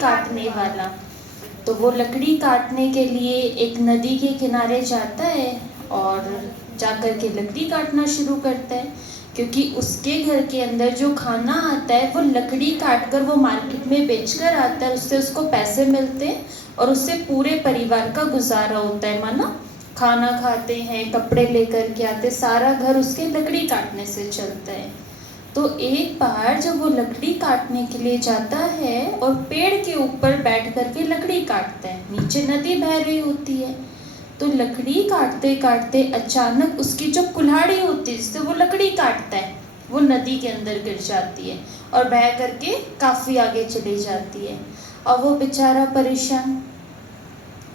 काटने वाला। तो वो लकड़ी काटने के लिए एक नदी के किनारे जाता है और जाकर के लकड़ी काटना शुरू करता है, क्योंकि उसके घर के अंदर जो खाना आता है वो लकड़ी काट कर वो मार्केट में बेचकर आता है, उससे उसको पैसे मिलते हैं और उससे पूरे परिवार का गुजारा होता है। माना खाना खाते हैं, कपड़े लेकर के आते, सारा घर उसके लकड़ी काटने से चलता है। तो एक बार जब वो लकड़ी काटने के लिए जाता है और पेड़ के ऊपर बैठ कर के लकड़ी काटता है, नीचे नदी बह रही होती है, तो लकड़ी काटते काटते अचानक उसकी जो कुल्हाड़ी होती है जिससे वो लकड़ी काटता है वो नदी के अंदर गिर जाती है और बह करके काफ़ी आगे चली जाती है। और वो बेचारा परेशान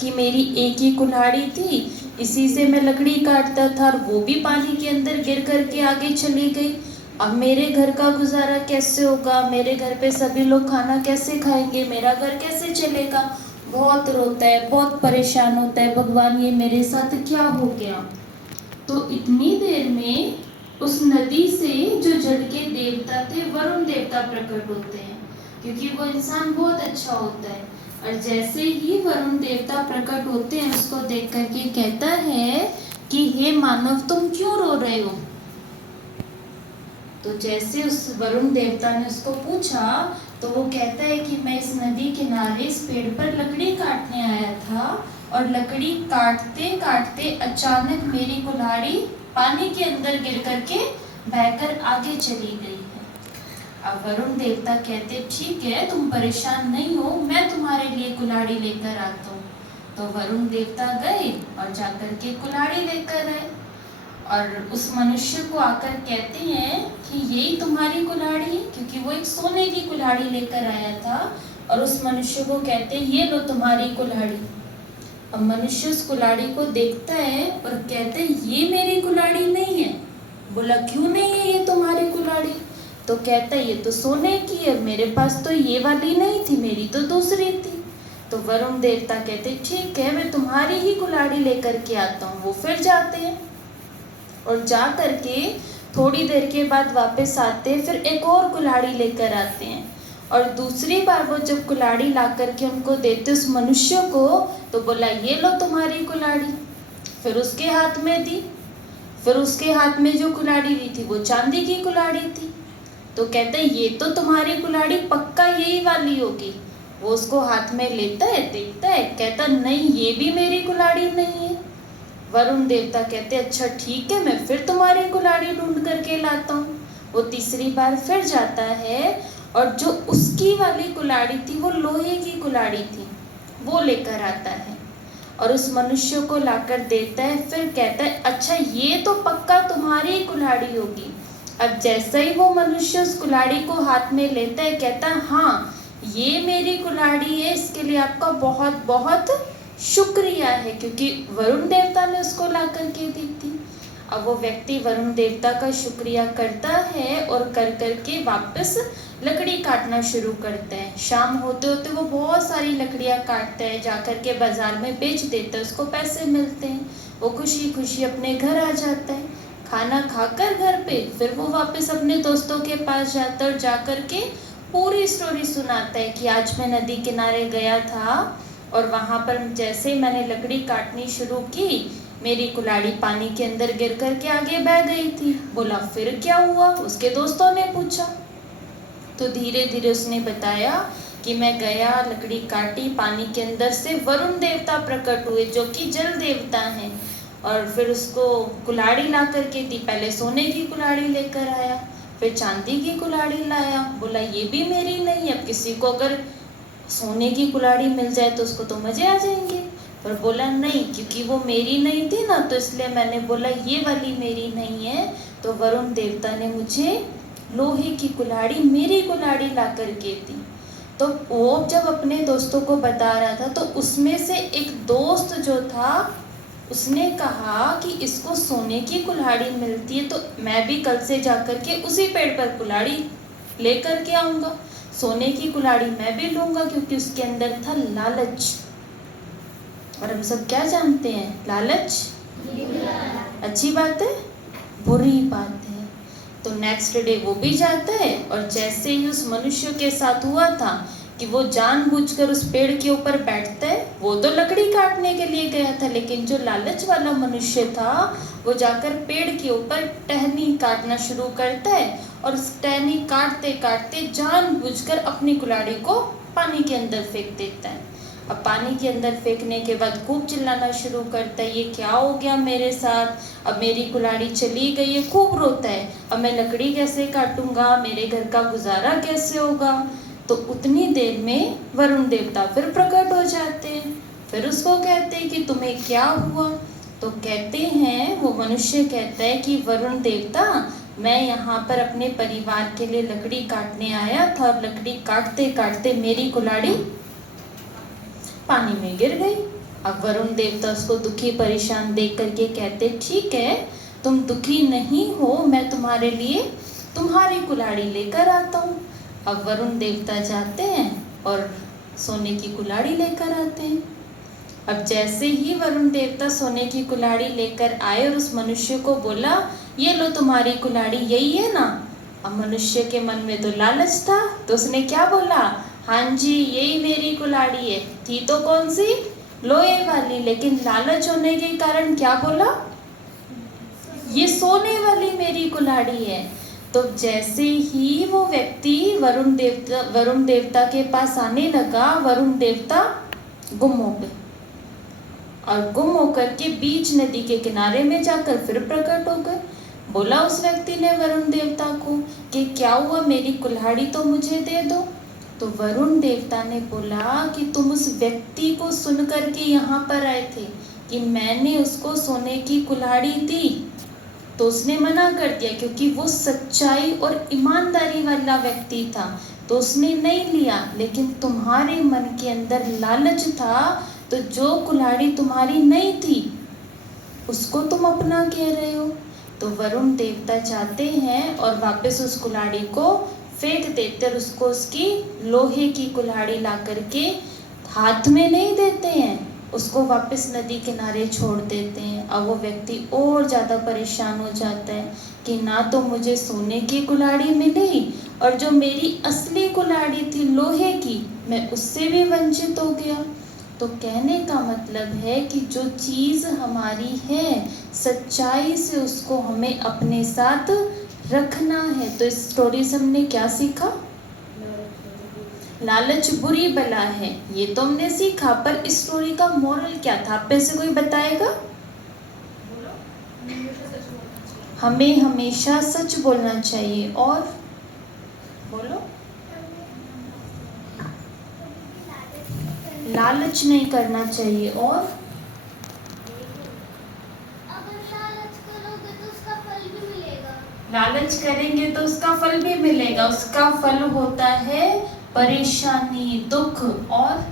कि मेरी एक ही कुल्हाड़ी थी, इसी से मैं लकड़ी काटता था और वो भी पानी के अंदर गिर करके आगे चली गई। अब मेरे घर का गुजारा कैसे होगा, मेरे घर पे सभी लोग खाना कैसे खाएंगे, मेरा घर कैसे चलेगा। बहुत रोता है, बहुत परेशान होता है, भगवान ये मेरे साथ क्या हो गया। तो इतनी देर में उस नदी से जो जल के देवता थे वरुण देवता प्रकट होते हैं, क्योंकि वो इंसान बहुत अच्छा होता है। और जैसे ही वरुण देवता प्रकट होते हैं उसको देख करके कहता है कि हे मानव तुम क्यों रो रहे हो। तो जैसे उस वरुण देवता ने उसको पूछा तो वो कहता है कि मैं इस नदी किनारे इस पेड़ पर लकड़ी काटने आया था और लकड़ी काटते काटते अचानक मेरी कुल्हाड़ी पानी के अंदर गिर करके बहकर आगे चली गई है। अब वरुण देवता कहते ठीक है, तुम परेशान नहीं हो, मैं तुम्हारे लिए कुल्हाड़ी लेकर आता हूँ। तो वरुण देवता गए और जाकर के कुल्हाड़ी लेकर आए और उस मनुष्य को आकर कहते हैं कि यही तुम्हारी कुल्हाड़ी है, क्योंकि वो एक सोने की कुल्हाड़ी लेकर आया था। और उस मनुष्य को कहते हैं ये लो तुम्हारी कुल्हाड़ी। अब मनुष्य उस कुल्हाड़ी को देखता है और कहते हैं ये मेरी कुल्हाड़ी नहीं है। बोला क्यों नहीं है ये तुम्हारी कुल्हाड़ी। तो कहता है ये तो सोने की है, मेरे पास तो ये वाली नहीं थी, मेरी तो दूसरी थी। तो वरुण देवता कहते ठीक है, मैं तुम्हारी ही कुल्हाड़ी लेकर के आता हूँ। वो फिर जाते हैं और जा करके थोड़ी देर के बाद वापस आते हैं, फिर एक और कुल्हाड़ी लेकर आते हैं और दूसरी बार वो जब कुल्हाड़ी ला करके उनको देते उस मनुष्य को, तो बोला ये लो तुम्हारी कुल्हाड़ी। फिर उसके हाथ में दी, फिर उसके हाथ में जो कुल्हाड़ी दी थी वो चांदी की कुल्हाड़ी थी। तो कहते हैं ये तो तुम्हारी कुल्हाड़ी पक्का यही वाली होगी। वो उसको हाथ में लेता है, देखता है, कहता नहीं ये भी मेरी कुल्हाड़ी नहीं है। वरुण देवता कहते अच्छा ठीक है, मैं फिर तुम्हारी कुल्हाड़ी ढूंढ करके लाता हूँ। वो तीसरी बार फिर जाता है और जो उसकी वाली कुल्हाड़ी थी वो लोहे की कुल्हाड़ी थी, वो लेकर आता है और उस मनुष्य को लाकर देता है। फिर कहता है अच्छा ये तो पक्का तुम्हारी कुल्हाड़ी होगी। अब जैसा ही वो मनुष्य उस कुल्हाड़ी को हाथ में लेता है, कहता है हाँ ये मेरी कुल्हाड़ी है, इसके लिए आपका बहुत बहुत शुक्रिया है, क्योंकि वरुण देवता ने उसको ला करके दी थी। अब वो व्यक्ति वरुण देवता का शुक्रिया करता है और कर करके वापस लकड़ी काटना शुरू करता है। शाम होते होते वो बहुत सारी लकड़ियाँ काटता है, जाकर के बाजार में बेच देता है, उसको पैसे मिलते हैं। वो खुशी खुशी अपने घर आ जाता है, खाना खाकर घर पे फिर वो वापस अपने दोस्तों के पास जाता है और जाकर के पूरी स्टोरी सुनाता है कि आज मैं नदी किनारे गया था और वहाँ पर जैसे ही मैंने लकड़ी काटनी शुरू की, मेरी कुल्हाड़ी पानी के अंदर गिर कर के आगे बह गई थी। बोला फिर क्या हुआ, उसके दोस्तों ने पूछा। तो धीरे धीरे उसने बताया कि मैं गया, लकड़ी काटी, पानी के अंदर से वरुण देवता प्रकट हुए जो कि जल देवता हैं और फिर उसको कुल्हाड़ी ला करके दी। पहले सोने की कुल्हाड़ी लेकर आया, फिर चांदी की कुल्हाड़ी लाया। बोला ये भी मेरी नहीं है। अब किसी को अगर सोने की कुल्हाड़ी मिल जाए तो उसको तो मजे आ जाएंगे, पर बोला नहीं, क्योंकि वो मेरी नहीं थी ना, तो इसलिए मैंने बोला ये वाली मेरी नहीं है। तो वरुण देवता ने मुझे लोहे की कुल्हाड़ी, मेरी कुल्हाड़ी ला करके दी। तो वो जब अपने दोस्तों को बता रहा था तो उसमें से एक दोस्त जो था उसने कहा कि इसको सोने की कुल्हाड़ी मिलती है तो मैं भी कल से जाकर के उसी पेड़ पर कुल्हाड़ी लेकर के आऊँगा, सोने की कुल्हाड़ी मैं भी लूँगा, क्योंकि उसके अंदर था लालच। और हम सब क्या जानते हैं, लालच अच्छी बात है, बुरी बात है। तो नेक्स्ट डे वो भी जाता है और जैसे ही उस मनुष्य के साथ हुआ था कि वो जानबूझकर उस पेड़ के ऊपर बैठता है। वो तो लकड़ी काटने के लिए गया था, लेकिन जो लालच वाला मनुष्य था वो जाकर पेड़ के ऊपर टहनी काटना शुरू करता है और उस टहनी काटते काटते जानबूझकर अपनी कुल्हाड़ी को पानी के अंदर फेंक देता है। अब पानी के अंदर फेंकने के बाद खूब चिल्लाना शुरू करता है, ये क्या हो गया मेरे साथ, अब मेरी कुल्हाड़ी चली गई है। खूब रोता है, अब मैं लकड़ी कैसे काटूंगा, मेरे घर का गुजारा कैसे होगा। तो उतनी देर में वरुण देवता फिर प्रकट हो जाते हैं। फिर उसको कहते हैं कि तुम्हें क्या हुआ। तो कहते हैं, वो मनुष्य कहता है कि वरुण देवता, मैं यहाँ पर अपने परिवार के लिए लकड़ी काटने आया था और लकड़ी काटते काटते मेरी कुल्हाड़ी पानी में गिर गई। अब वरुण देवता उसको दुखी परेशान देख करके कहते, ठीक है तुम दुखी नहीं हो, मैं तुम्हारे लिए तुम्हारी कुल्हाड़ी लेकर आता हूँ। अब वरुण देवता जाते हैं और सोने की कुल्हाड़ी लेकर आते हैं। अब जैसे ही वरुण देवता सोने की कुल्हाड़ी लेकर आए और उस मनुष्य को बोला, ये लो तुम्हारी कुल्हाड़ी, यही है ना। अब मनुष्य के मन में तो लालच था, तो उसने क्या बोला, हाँ जी यही मेरी कुल्हाड़ी है। थी तो कौन सी, लोहे वाली, लेकिन लालच होने के कारण क्या बोला, ये सोने वाली मेरी कुल्हाड़ी है। तो जैसे ही वो व्यक्ति वरुण देवता के पास आने लगा, वरुण देवता गुम हो गए और गुम होकर के बीच नदी के किनारे में जाकर फिर प्रकट हो गए। बोला उस व्यक्ति ने वरुण देवता को कि क्या हुआ, मेरी कुल्हाड़ी तो मुझे दे दो। तो वरुण देवता ने बोला कि तुम उस व्यक्ति को सुन करके यहाँ पर आए थे कि मैंने उसको सोने की कुल्हाड़ी दी, तो उसने मना कर दिया क्योंकि वो सच्चाई और ईमानदारी वाला व्यक्ति था, तो उसने नहीं लिया। लेकिन तुम्हारे मन के अंदर लालच था, तो जो कुल्हाड़ी तुम्हारी नहीं थी उसको तुम अपना कह रहे हो। तो वरुण देवता चाहते हैं और वापस उस कुल्हाड़ी को फेंक देते और उसको उसकी लोहे की कुल्हाड़ी ला करके हाथ में नहीं देते हैं, उसको वापस नदी किनारे छोड़ देते हैं। अब वो व्यक्ति और ज़्यादा परेशान हो जाता है कि ना तो मुझे सोने की कुल्हाड़ी मिली और जो मेरी असली कुल्हाड़ी थी लोहे की, मैं उससे भी वंचित हो गया। तो कहने का मतलब है कि जो चीज़ हमारी है सच्चाई से उसको हमें अपने साथ रखना है। तो इस स्टोरी से हमने क्या सीखा, लालच बुरी बला है, ये तो हमने सीखा। पर इस स्टोरी का मोरल क्या था, आप में से कोई बताएगा। हमें हमेशा सच बोलना चाहिए और बोलो, लालच नहीं करना चाहिए और अगर लालच करोगे तो उसका फल भी मिलेगा। लालच करेंगे तो उसका फल भी मिलेगा। उसका फल होता है परेशानी, दुख। और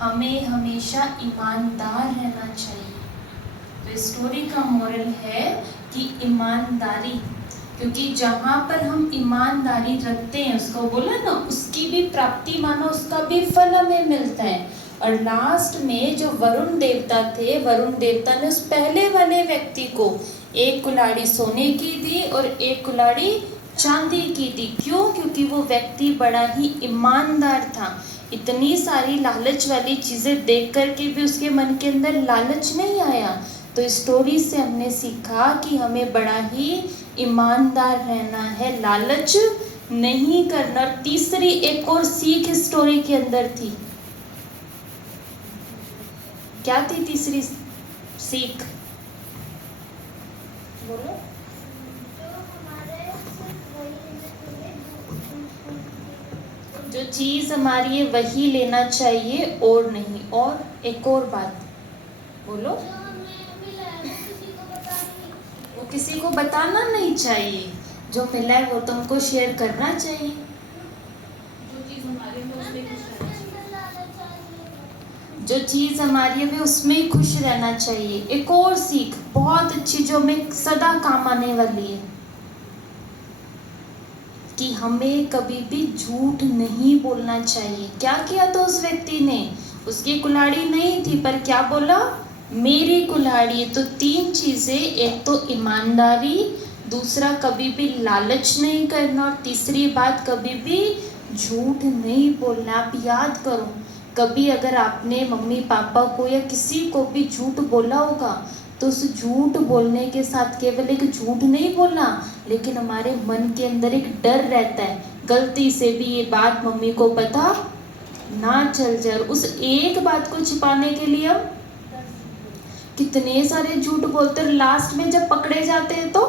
हमें हमेशा ईमानदार रहना चाहिए। तो स्टोरी का मोरल है कि ईमानदारी, क्योंकि जहाँ पर हम ईमानदारी रखते हैं, उसको बोला ना, उसकी भी प्राप्ति मानो उसका भी फल हमें मिलता है। और लास्ट में जो वरुण देवता थे, वरुण देवता ने उस पहले वाले व्यक्ति को एक कुल्हाड़ी सोने की दी और एक कुल्हाड़ी चांदी की दी। क्यों? क्योंकि वो व्यक्ति बड़ा ही ईमानदार था। इतनी सारी लालच वाली चीज़ें देख कर के भी उसके मन के अंदर लालच नहीं आया। तो स्टोरी से हमने सीखा कि हमें बड़ा ही ईमानदार रहना है, लालच नहीं करना। और तीसरी एक और सीख स्टोरी के अंदर थी, क्या थी तीसरी सीख, बोलो। जो चीज़ हमारी है वही लेना चाहिए और नहीं। और एक और बात बोलो, वो किसी को बताना नहीं चाहिए। जो मिला है वो तुमको शेयर करना चाहिए। जो चीज़ हमारी है वे उसमें ही खुश रहना चाहिए। एक और सीख बहुत अच्छी जो हमें सदा काम आने वाली है कि हमें कभी भी झूठ नहीं बोलना चाहिए। क्या किया तो उस व्यक्ति ने, उसकी कुल्हाड़ी नहीं थी पर क्या बोला, मेरी कुल्हाड़ी। तो तीन चीज़ें, एक तो ईमानदारी, दूसरा कभी भी लालच नहीं करना, और तीसरी बात कभी भी झूठ नहीं बोलना। आप याद करो, कभी अगर आपने मम्मी पापा को या किसी को भी झूठ बोला होगा तो उस झूठ बोलने के साथ केवल एक झूठ नहीं बोलना, लेकिन हमारे मन के अंदर एक डर रहता है, गलती से भी ये बात मम्मी को पता ना चल जाए। उस एक बात को छिपाने के लिए हम कितने सारे झूठ बोलते हैं, लास्ट में जब पकड़े जाते हैं तो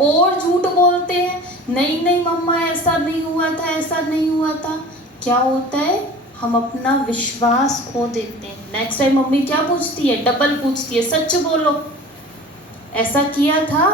और झूठ बोलते हैं, नहीं नहीं मम्मा ऐसा नहीं हुआ था, ऐसा नहीं हुआ था। क्या होता है, हम अपना विश्वास खो देते हैं। नेक्स्ट टाइम मम्मी क्या पूछती है, डबल पूछती है, सच बोलो ऐसा किया था।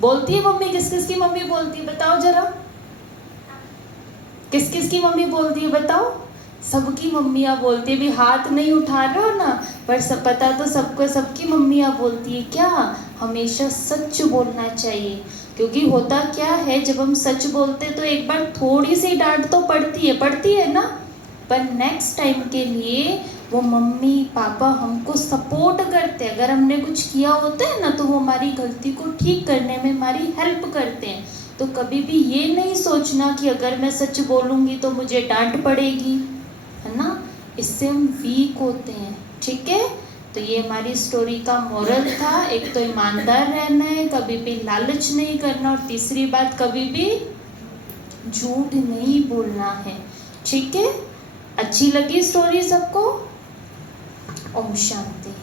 बोलती है मम्मी, किस किस की मम्मी बोलती है बताओ जरा, किस किस की मम्मी बोलती है बताओ? सबकी मम्मियाँ बोलती है, भी हाथ नहीं उठा रहे हो ना, पर सब पता तो सबको, सबकी मम्मियाँ बोलती है। क्या, हमेशा सच बोलना चाहिए, क्योंकि होता क्या है, जब हम सच बोलते हैं तो एक बार थोड़ी सी डांट तो पड़ती है ना, पर नेक्स्ट टाइम के लिए वो मम्मी पापा हमको सपोर्ट करते हैं। अगर हमने कुछ किया होता है ना तो वो हमारी गलती को ठीक करने में हमारी हेल्प करते हैं। तो कभी भी ये नहीं सोचना कि अगर मैं सच बोलूँगी तो मुझे डांट पड़ेगी, है ना, इससे हम वीक होते हैं। ठीक है, तो ये हमारी स्टोरी का मोरल था। एक तो ईमानदार रहना है, कभी भी लालच नहीं करना, और तीसरी बात कभी भी झूठ नहीं बोलना है। ठीक है, अच्छी लगी स्टोरी सबको? ओम शांति।